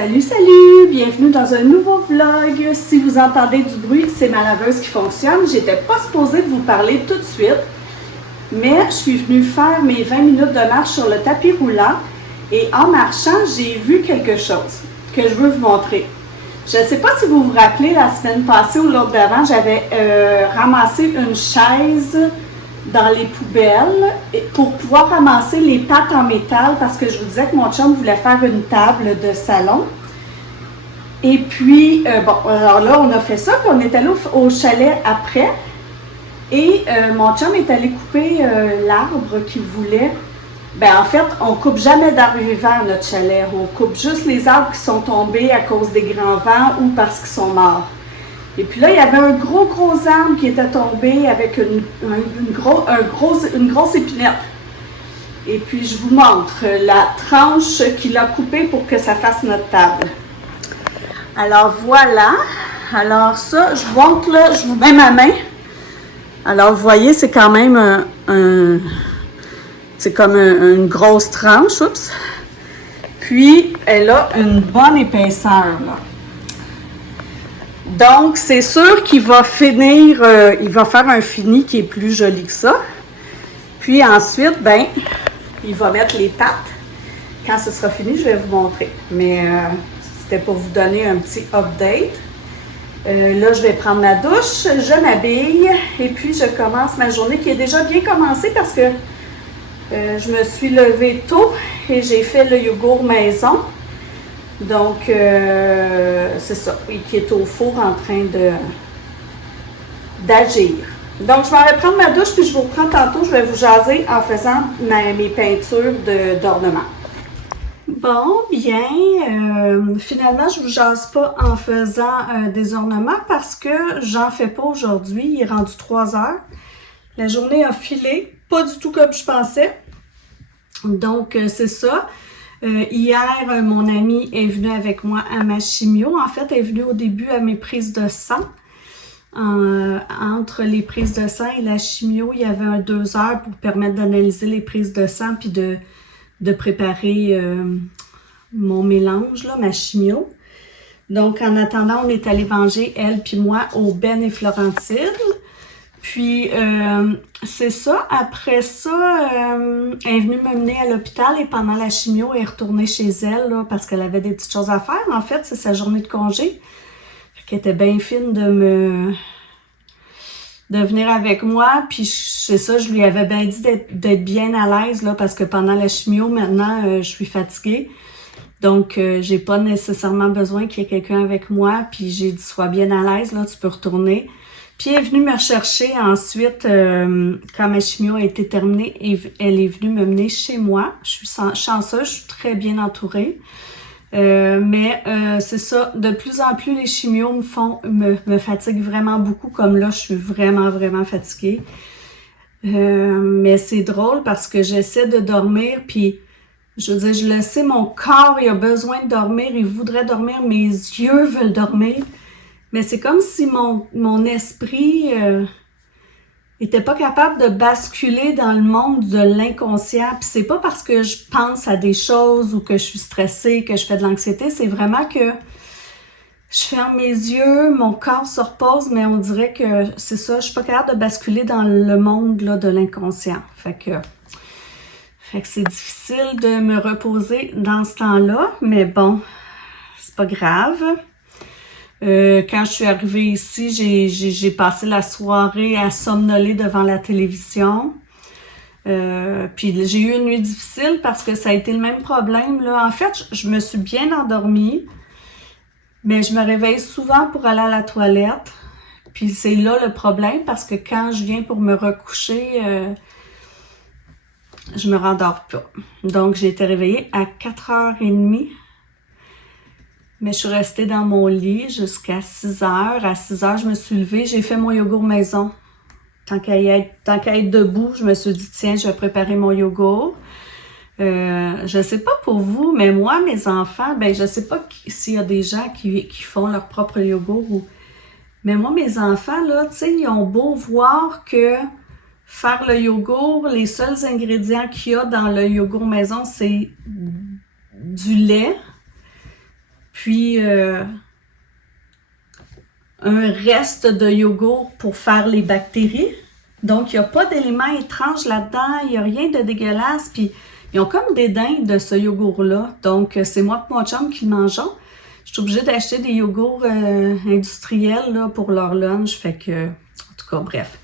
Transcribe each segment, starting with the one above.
Salut, salut! Bienvenue dans un nouveau vlog. Si vous entendez du bruit, c'est ma laveuse qui fonctionne. J'étais pas supposée de vous parler tout de suite, mais je suis venue faire mes 20 minutes de marche sur le tapis roulant et en marchant, j'ai vu quelque chose que je veux vous montrer. Je ne sais pas si vous vous rappelez, la semaine passée ou l'autre d'avant, j'avais ramassé une chaise dans les poubelles pour pouvoir ramasser les pattes en métal parce que je vous disais que mon chum voulait faire une table de salon. Et puis, alors là, on a fait ça, puis on est allé au chalet après. Et mon chum est allé couper l'arbre qu'il voulait. En fait, on coupe jamais d'arbres vivants à notre chalet. On coupe juste les arbres qui sont tombés à cause des grands vents ou parce qu'ils sont morts. Et puis là, il y avait un gros arbre qui était tombé avec une grosse épinette. Et puis, je vous montre la tranche qu'il a coupée pour que ça fasse notre table. Alors, voilà. Alors ça, je vous montre là, je vous mets ma main. Alors, vous voyez, c'est quand même c'est comme une grosse tranche. Oups. Puis, elle a une bonne épaisseur, là. Donc, c'est sûr qu'il va finir, il va faire un fini qui est plus joli que ça. Puis ensuite, il va mettre les pattes. Quand ce sera fini, je vais vous montrer. Mais c'était pour vous donner un petit update. Là, je vais prendre ma douche, je m'habille et puis je commence ma journée qui est déjà bien commencée parce que je me suis levée tôt et j'ai fait le yogourt maison. Donc, c'est ça, qui est au four en train d'agir. Donc, je m'en vais prendre ma douche, puis je vous reprends tantôt. Je vais vous jaser en faisant mes peintures d'ornement. Bon, bien, finalement, je ne vous jase pas en faisant des ornements parce que j'en fais pas aujourd'hui. Il est rendu 3 heures. La journée a filé, pas du tout comme je pensais. Donc, c'est ça. Hier, mon amie est venue avec moi à ma chimio. En fait, elle est venue au début à mes prises de sang. Entre les prises de sang et la chimio, il y avait 2 heures pour permettre d'analyser les prises de sang puis de préparer mon mélange, là, ma chimio. Donc, en attendant, on est allé manger, elle puis moi, au Ben et Florentine. Puis, c'est ça. Après ça, elle est venue me mener à l'hôpital et pendant la chimio, elle est retournée chez elle là, parce qu'elle avait des petites choses à faire. En fait, c'est sa journée de congé. Fait qu'elle était bien fine de venir avec moi. Puis, c'est ça, je lui avais bien dit d'être bien à l'aise là, parce que pendant la chimio, maintenant, je suis fatiguée. Donc, j'ai pas nécessairement besoin qu'il y ait quelqu'un avec moi. Puis, j'ai dit, sois bien à l'aise, là, tu peux retourner. Puis elle est venue me rechercher ensuite, quand ma chimio a été terminée, elle est venue me mener chez moi. Je suis chanceuse, je suis très bien entourée. Mais c'est ça, de plus en plus les chimios me fatiguent vraiment beaucoup, comme là, je suis vraiment fatiguée. Mais c'est drôle parce que j'essaie de dormir, puis je veux dire, je le sais, mon corps, il a besoin de dormir, il voudrait dormir, mes yeux veulent dormir. Mais c'est comme si mon esprit était pas capable de basculer dans le monde de l'inconscient. Puis c'est pas parce que je pense à des choses ou que je suis stressée, que je fais de l'anxiété. C'est vraiment que je ferme mes yeux, mon corps se repose, mais on dirait que c'est ça, je suis pas capable de basculer dans le monde là, de l'inconscient. Fait que c'est difficile de me reposer dans ce temps-là, mais bon, c'est pas grave. Quand je suis arrivée ici, j'ai passé la soirée à somnoler devant la télévision. Puis j'ai eu une nuit difficile parce que ça a été le même problème, là. En fait, je me suis bien endormie, mais je me réveille souvent pour aller à la toilette. Puis c'est là le problème parce que quand je viens pour me recoucher, je me rendors pas. Donc j'ai été réveillée à 4h30. Mais je suis restée dans mon lit jusqu'à 6h. À 6h, je me suis levée, j'ai fait mon yogourt maison. Tant qu'à être debout, je me suis dit, tiens, je vais préparer mon yogourt. Je sais pas pour vous, mais moi, mes enfants, je sais pas s'il y a des gens qui font leur propre yogourt. Mais moi, mes enfants, là, tu sais, ils ont beau voir que faire le yogourt, les seuls ingrédients qu'il y a dans le yogourt maison, c'est du lait. puis un reste de yogourt pour faire les bactéries. Donc, il n'y a pas d'éléments étranges là-dedans, il n'y a rien de dégueulasse, puis ils ont comme dédain de ce yogourt-là. Donc, c'est moi et mon chum qui le mangeons. Je suis obligée d'acheter des yogourts industriels là, pour leur lunch, fait que, en tout cas, bref.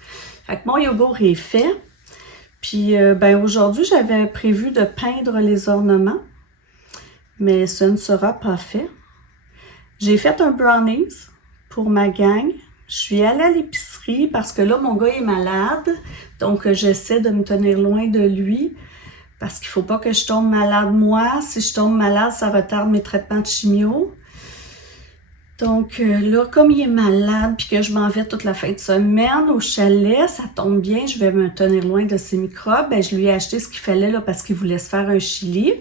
Fait que mon yogourt est fait. Puis, ben aujourd'hui, j'avais prévu de peindre les ornements, mais ce ne sera pas fait. J'ai fait un brownies pour ma gang. Je suis allée à l'épicerie parce que là, mon gars est malade. Donc, j'essaie de me tenir loin de lui parce qu'il ne faut pas que je tombe malade moi. Si je tombe malade, ça retarde mes traitements de chimio. Donc là, comme il est malade puis que je m'en vais toute la fin de semaine au chalet, ça tombe bien, je vais me tenir loin de ces microbes. Ben, je lui ai acheté ce qu'il fallait là parce qu'il voulait se faire un chili.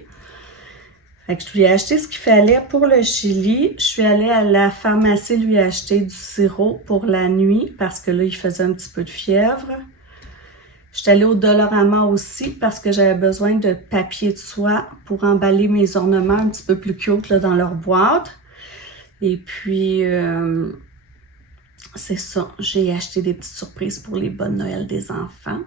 Fait que je lui ai acheté ce qu'il fallait pour le chili. Je suis allée à la pharmacie lui acheter du sirop pour la nuit parce que là, il faisait un petit peu de fièvre. Je suis allée au Dollarama aussi parce que j'avais besoin de papier de soie pour emballer mes ornements un petit peu plus cute là, dans leur boîte. Et puis, c'est ça. J'ai acheté des petites surprises pour les bonnes Noël des enfants.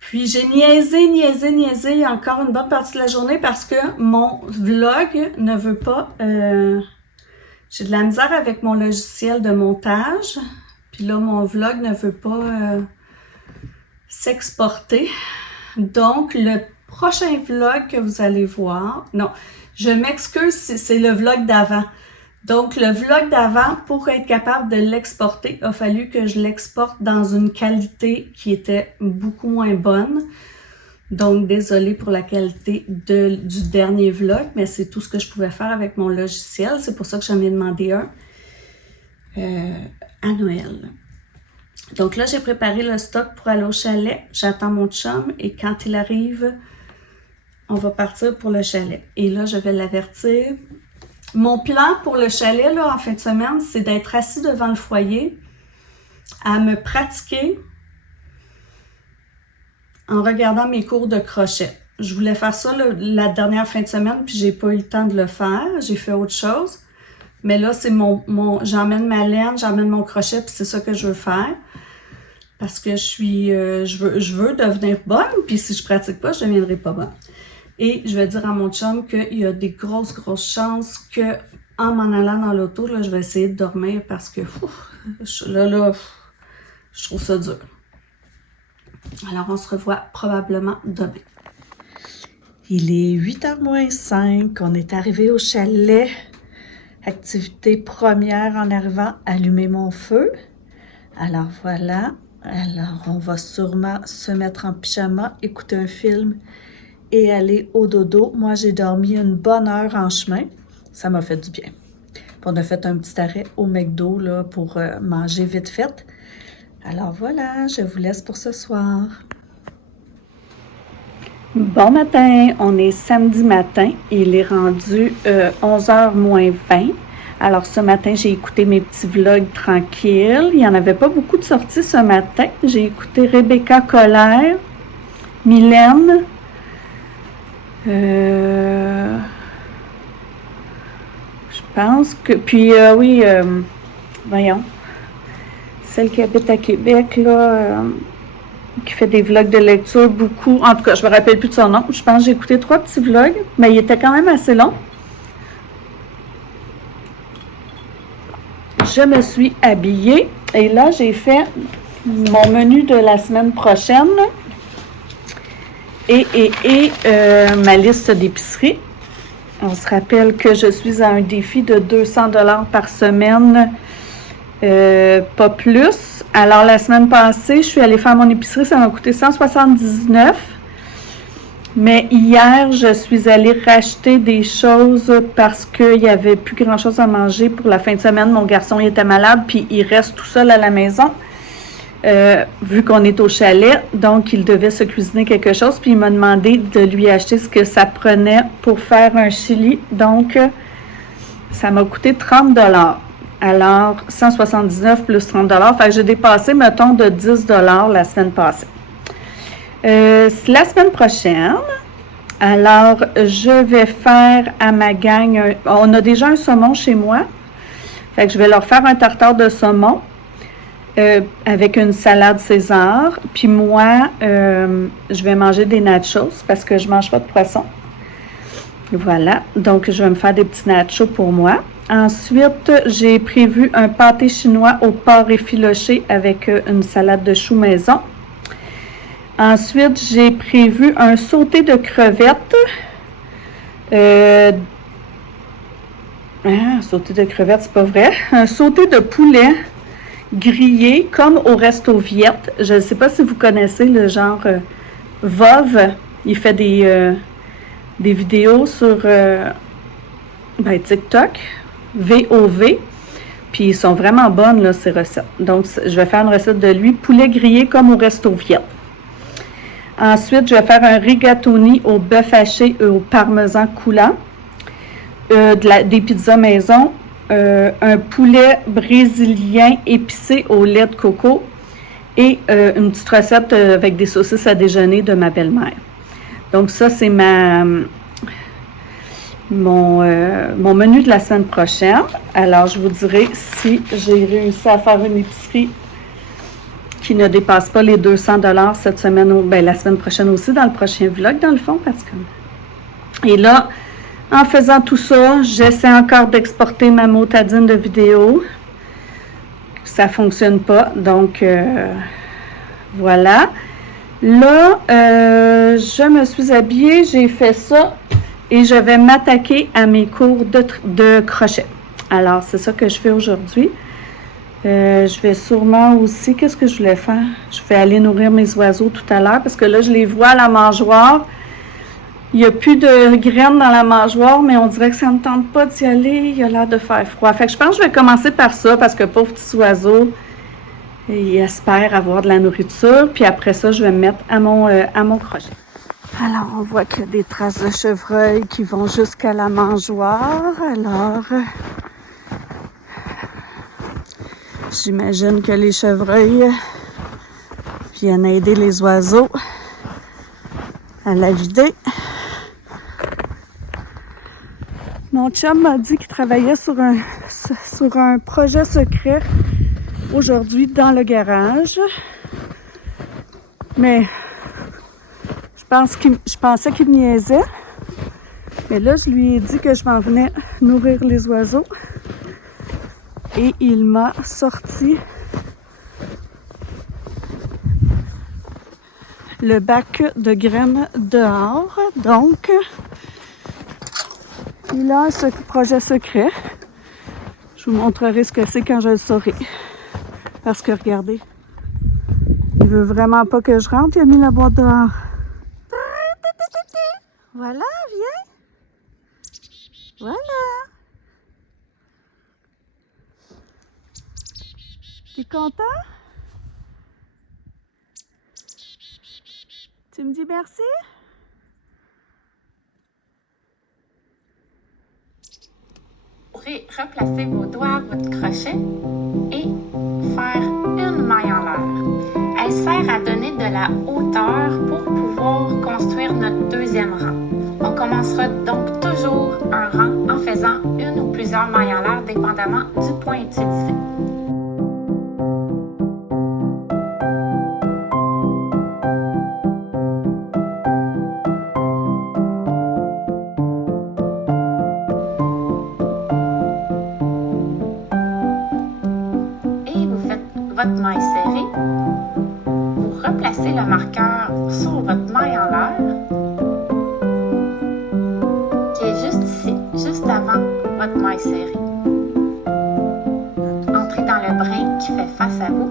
Puis, j'ai niaisé encore une bonne partie de la journée parce que mon vlog ne veut pas... j'ai de la misère avec mon logiciel de montage. Puis là, mon vlog ne veut pas s'exporter. Donc, le prochain vlog que vous allez voir... Non, je m'excuse si c'est le vlog d'avant. Donc, le vlog d'avant, pour être capable de l'exporter, il a fallu que je l'exporte dans une qualité qui était beaucoup moins bonne. Donc, désolée pour la qualité du dernier vlog, mais c'est tout ce que je pouvais faire avec mon logiciel. C'est pour ça que j'en ai demandé un à Noël. Donc là, j'ai préparé le stock pour aller au chalet. J'attends mon chum et quand il arrive, on va partir pour le chalet. Et là, je vais l'avertir. Mon plan pour le chalet, là, en fin de semaine, c'est d'être assis devant le foyer, à me pratiquer en regardant mes cours de crochet. Je voulais faire ça là, la dernière fin de semaine, puis j'ai pas eu le temps de le faire. J'ai fait autre chose. Mais là, c'est j'emmène ma laine, j'emmène mon crochet, puis c'est ça que je veux faire. Parce que je veux devenir bonne, puis si je pratique pas, je deviendrai pas bonne. Et je vais dire à mon chum qu'il y a des grosses chances que en m'en allant dans l'auto, là, je vais essayer de dormir parce que je trouve ça dur. Alors, on se revoit probablement demain. Il est 8h moins 5. On est arrivé au chalet. Activité première en arrivant, allumer mon feu. Alors voilà. Alors, on va sûrement se mettre en pyjama, écouter un film et aller au dodo. Moi, j'ai dormi une bonne heure en chemin. Ça m'a fait du bien. Puis on a fait un petit arrêt au McDo là, pour manger vite fait. Alors voilà, je vous laisse pour ce soir. Bon matin, on est samedi matin. Il est rendu 11h moins 20. Alors ce matin, j'ai écouté mes petits vlogs tranquilles. Il n'y en avait pas beaucoup de sorties ce matin. J'ai écouté Rebecca Colère, Mylène, je pense que... Puis, voyons. Celle qui habite à Québec, là, qui fait des vlogs de lecture beaucoup. En tout cas, je me rappelle plus de son nom. Je pense que j'ai écouté 3 petits vlogs, mais il était quand même assez long. Je me suis habillée et là, j'ai fait mon menu de la semaine prochaine. Et ma liste d'épicerie. On se rappelle que je suis à un défi de 200$ par semaine, pas plus. Alors, la semaine passée, je suis allée faire mon épicerie, ça m'a coûté 179$. Mais hier, je suis allée racheter des choses parce qu'il n'y avait plus grand-chose à manger pour la fin de semaine. Mon garçon il était malade, puis il reste tout seul à la maison. Vu qu'on est au chalet, donc il devait se cuisiner quelque chose, puis il m'a demandé de lui acheter ce que ça prenait pour faire un chili, donc ça m'a coûté 30$. Alors 179 plus 30$, fait que j'ai dépassé, mettons, de 10$ la semaine passée. La semaine prochaine, Alors, je vais faire à ma gang, on a déjà un saumon chez moi, fait que je vais leur faire un tartare de saumon avec une salade César. Puis moi, je vais manger des nachos parce que je mange pas de poisson. Voilà, donc je vais me faire des petits nachos pour moi. Ensuite, j'ai prévu un pâté chinois au porc effiloché avec une salade de choux maison. Ensuite, j'ai prévu un sauté de crevettes. Sauté de crevettes, c'est pas vrai. Un sauté de poulet grillé comme au Resto Viette. Je ne sais pas si vous connaissez le genre Vov. Il fait des vidéos sur TikTok. VOV. Puis ils sont vraiment bonnes, là, ces recettes. Donc, je vais faire une recette de lui. Poulet grillé comme au Resto Viette. Ensuite, je vais faire un rigatoni au bœuf haché et au parmesan coulant. Des pizzas maison. Un poulet brésilien épicé au lait de coco. Et une petite recette avec des saucisses à déjeuner de ma belle-mère. Donc ça, c'est mon menu de la semaine prochaine. Alors, je vous dirai si j'ai réussi à faire une épicerie qui ne dépasse pas les 200 $ cette semaine, la semaine prochaine aussi, dans le prochain vlog, dans le fond, parce que... Et là, en faisant tout ça, j'essaie encore d'exporter ma motadine de vidéo. Ça fonctionne pas, donc voilà. Là, je me suis habillée, j'ai fait ça et je vais m'attaquer à mes cours de crochet. Alors, c'est ça que je fais aujourd'hui. Je vais sûrement aussi, qu'est-ce que je voulais faire? Je vais aller nourrir mes oiseaux tout à l'heure parce que là, je les vois à la mangeoire. Il n'y a plus de graines dans la mangeoire, mais on dirait que ça ne me tente pas d'y aller. Il a l'air de faire froid. Fait que je pense que je vais commencer par ça parce que pauvres petits oiseaux, ils espèrent avoir de la nourriture. Puis après ça, je vais me mettre à mon crochet. Alors, on voit qu'il y a des traces de chevreuil qui vont jusqu'à la mangeoire. Alors, j'imagine que les chevreuils viennent aider les oiseaux à la vider. Mon chum m'a dit qu'il travaillait sur un projet secret aujourd'hui dans le garage. Mais je pensais qu'il me niaisait. Mais là, je lui ai dit que je m'en venais nourrir les oiseaux. Et il m'a sorti le bac de graines dehors. Donc, il a un projet secret. Je vous montrerai ce que c'est quand je le saurai. Parce que regardez, il veut vraiment pas que je rentre. Il a mis la boîte dehors. Voilà, viens. Voilà. T'es content? Tu me dis merci? Vous pourrez replacer vos doigts à votre crochet et faire une maille en l'air. Elle sert à donner de la hauteur pour pouvoir construire notre deuxième rang. On commencera donc toujours un rang en faisant une ou plusieurs mailles en l'air dépendamment du point utilisé. Votre maille serrée, vous replacez le marqueur sur votre maille en l'air, qui est juste ici, juste avant votre maille serrée. Entrez dans le brin qui fait face à vous.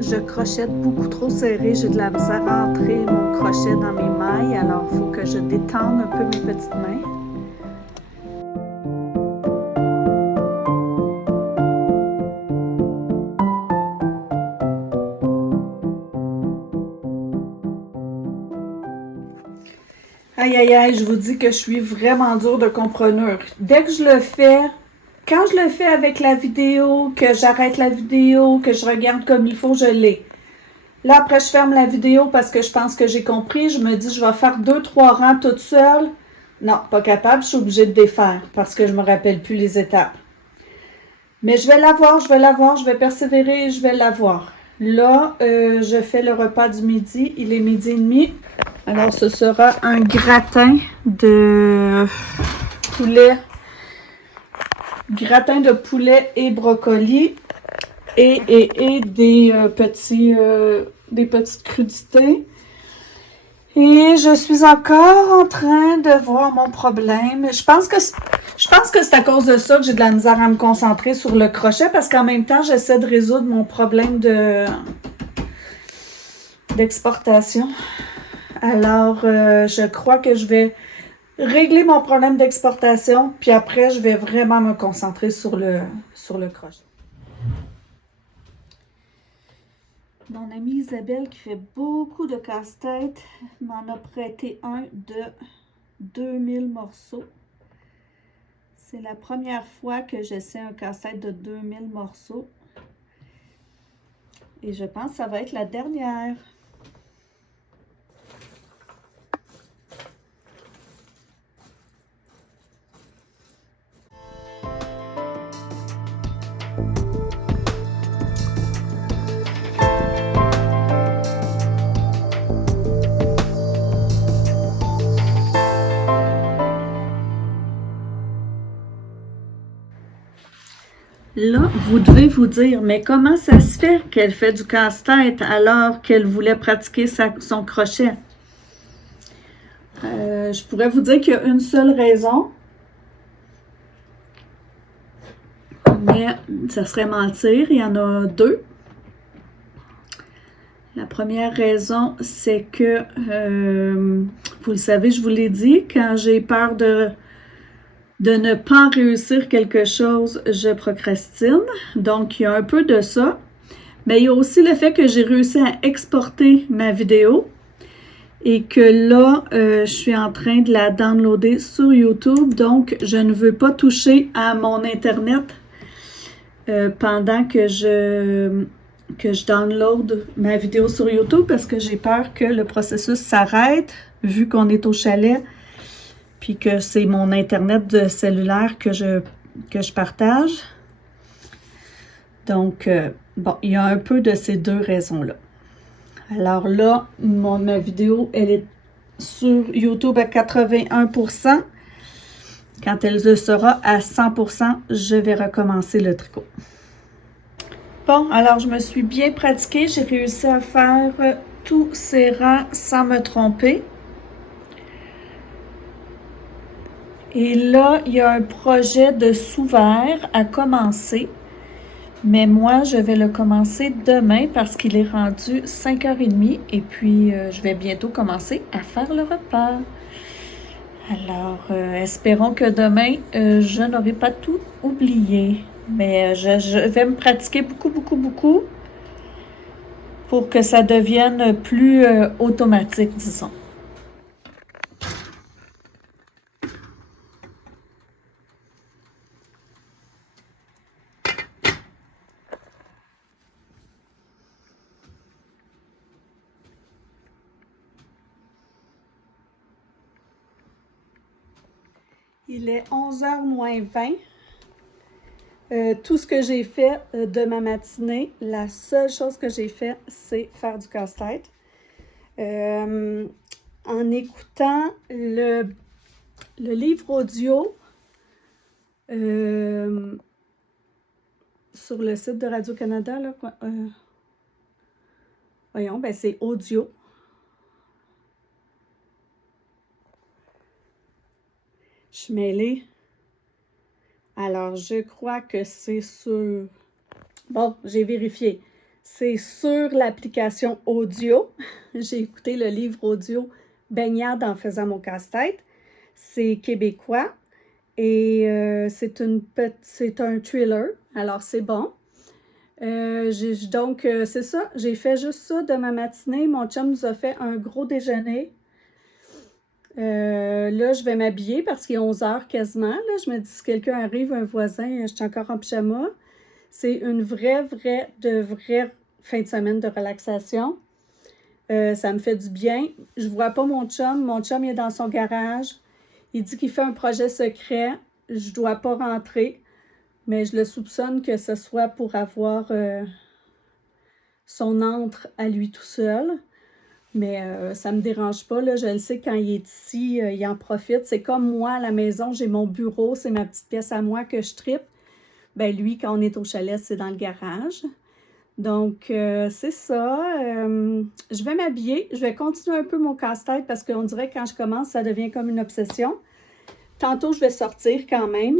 Je crochette beaucoup trop serré, j'ai de la misère à entrer mon crochet dans mes mailles, alors il faut que je détende un peu mes petites mains. Aïe aïe aïe, je vous dis que je suis vraiment dure de compreneur. Dès que je le fais, quand je le fais avec la vidéo, que j'arrête la vidéo, que je regarde comme il faut, je l'ai. Là, après, je ferme la vidéo parce que je pense que j'ai compris. Je me dis, je vais faire 2-3 rangs toute seule. Non, pas capable, je suis obligée de défaire parce que je me rappelle plus les étapes. Mais je vais l'avoir, je vais persévérer, je vais l'avoir. Là, je fais le repas du midi. Il est 12h30. Alors, ce sera un gratin de poulet. Gratin de poulet et brocoli. Et des petites crudités. Et je suis encore en train de voir mon problème. Je pense que c'est à cause de ça que j'ai de la misère à me concentrer sur le crochet parce qu'en même temps, j'essaie de résoudre mon problème d'exportation. Alors, je crois que je vais régler mon problème d'exportation, puis après, je vais vraiment me concentrer sur le crochet. Mon amie Isabelle, qui fait beaucoup de casse-tête, m'en a prêté un de 2000 morceaux. C'est la première fois que j'essaie un casse-tête de 2000 morceaux. Et je pense que ça va être la dernière. Là, vous devez vous dire, mais comment ça se fait qu'elle fait du casse-tête alors qu'elle voulait pratiquer son crochet? Je pourrais vous dire qu'il y a une seule raison, mais ça serait mentir, il y en a deux. La première raison, c'est que, vous le savez, je vous l'ai dit, quand j'ai peur de ne pas réussir quelque chose, je procrastine. Donc, il y a un peu de ça. Mais il y a aussi le fait que j'ai réussi à exporter ma vidéo et que là, je suis en train de la downloader sur YouTube. Donc, je ne veux pas toucher à mon Internet pendant que je download ma vidéo sur YouTube parce que j'ai peur que le processus s'arrête vu qu'on est au chalet puis que c'est mon Internet de cellulaire que je partage. Donc, bon, il y a un peu de ces deux raisons-là. Alors là, ma vidéo, elle est sur YouTube à 81%. Quand elle sera à 100%, je vais recommencer le tricot. Bon, alors je me suis bien pratiquée. J'ai réussi à faire tous ces rangs sans me tromper. Et là, il y a un projet de sous-vert à commencer. Mais moi, je vais le commencer demain parce qu'il est rendu 5h30 et puis je vais bientôt commencer à faire le repas. Alors, espérons que demain, je n'aurai pas tout oublié. Mais je vais me pratiquer beaucoup pour que ça devienne plus automatique, disons. Il est 11h moins 20. Tout ce que j'ai fait de ma matinée, la seule chose que j'ai fait, c'est faire du casse-tête. En écoutant le livre audio sur le site de Radio-Canada, là, voyons, ben c'est audio. Je suis mêlée. Alors, je crois que c'est sur... Bon, j'ai vérifié. C'est sur l'application audio. J'ai écouté le livre audio Baignade en faisant mon casse-tête. C'est québécois et c'est un thriller. Alors, c'est bon. Donc, c'est ça. J'ai fait juste ça de ma matinée. Mon chum nous a fait un gros déjeuner. Là, je vais m'habiller parce qu'il est 11 h quasiment. Là, je me dis, si quelqu'un arrive, un voisin, je suis encore en pyjama. C'est une vraie fin de semaine de relaxation. Ça me fait du bien. Je vois pas mon chum. Mon chum, il est dans son garage. Il dit qu'il fait un projet secret. Je dois pas rentrer, mais je le soupçonne que ce soit pour avoir son antre à lui tout seul. Mais ça me dérange pas, là. Je le sais, quand il est ici, il en profite. C'est comme moi, à la maison, j'ai mon bureau, c'est ma petite pièce à moi que je tripe. Ben lui, quand on est au chalet, c'est dans le garage. Donc, c'est ça. Je vais m'habiller. Je vais continuer un peu mon casse-tête parce qu'on dirait que quand je commence, ça devient comme une obsession. Tantôt, je vais sortir quand même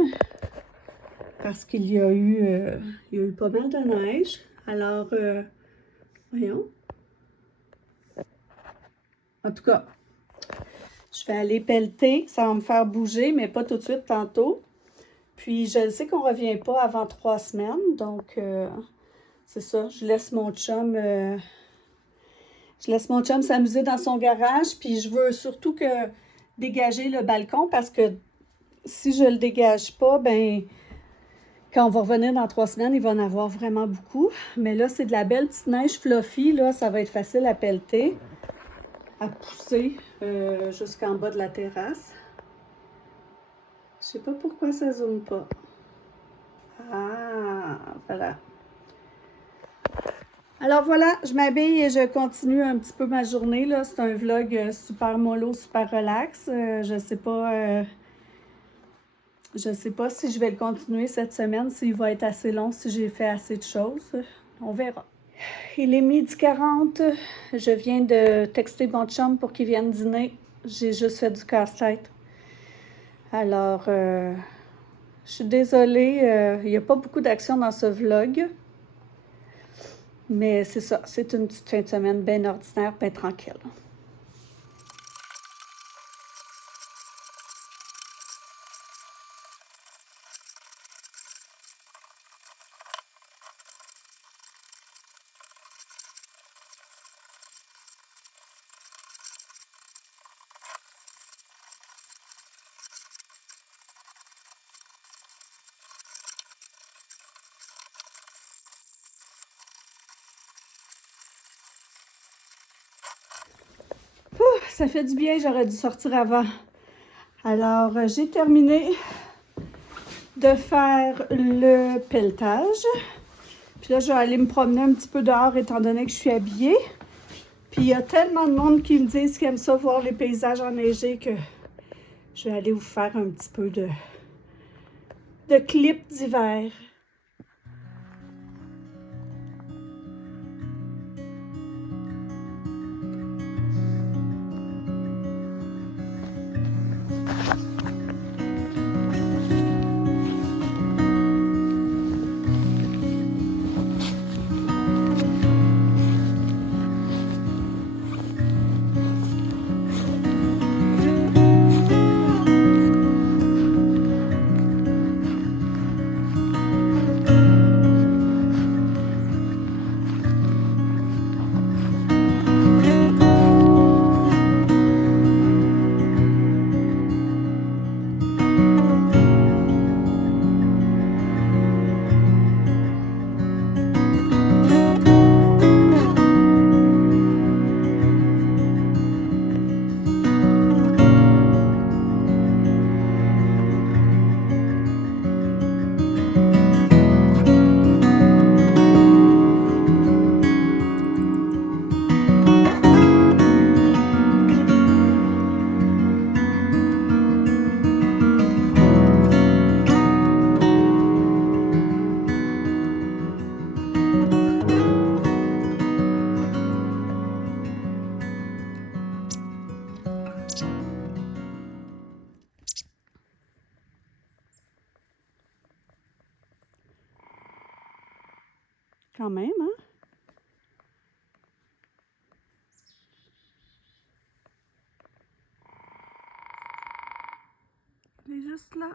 parce qu'il y a eu pas mal de neige. Alors, voyons. En tout cas, je vais aller pelleter. Ça va me faire bouger, mais pas tout de suite tantôt. Puis, je sais qu'on ne revient pas avant 3 semaines. Donc, c'est ça. Je laisse mon chum s'amuser dans son garage. Puis, je veux surtout dégager le balcon parce que si je le dégage pas, ben quand on va revenir dans 3 semaines, il va en avoir vraiment beaucoup. Mais là, c'est de la belle petite neige fluffy. Là, ça va être facile à pelleter, à pousser jusqu'en bas de la terrasse. Je sais pas pourquoi ça zoome pas. Ah, voilà. Alors voilà, je m'habille et je continue un petit peu ma journée. Là. C'est un vlog super mollo, super relax. Je sais pas si je vais le continuer cette semaine, s'il va être assez long, si j'ai fait assez de choses. On verra. Il est 12h40. Je viens de texter mon chum pour qu'il vienne dîner. J'ai juste fait du casse-tête. Alors, je suis désolée. Il n'y a pas beaucoup d'action dans ce vlog. Mais c'est ça. C'est une petite fin de semaine bien ordinaire, bien tranquille. Ça fait du bien, j'aurais dû sortir avant. Alors, j'ai terminé de faire le pelletage. Puis là, je vais aller me promener un petit peu dehors étant donné que je suis habillée. Puis il y a tellement de monde qui me disent qu'ils aiment ça voir les paysages enneigés que je vais aller vous faire un petit peu de clips d'hiver. Quand même, hein? Il est juste là.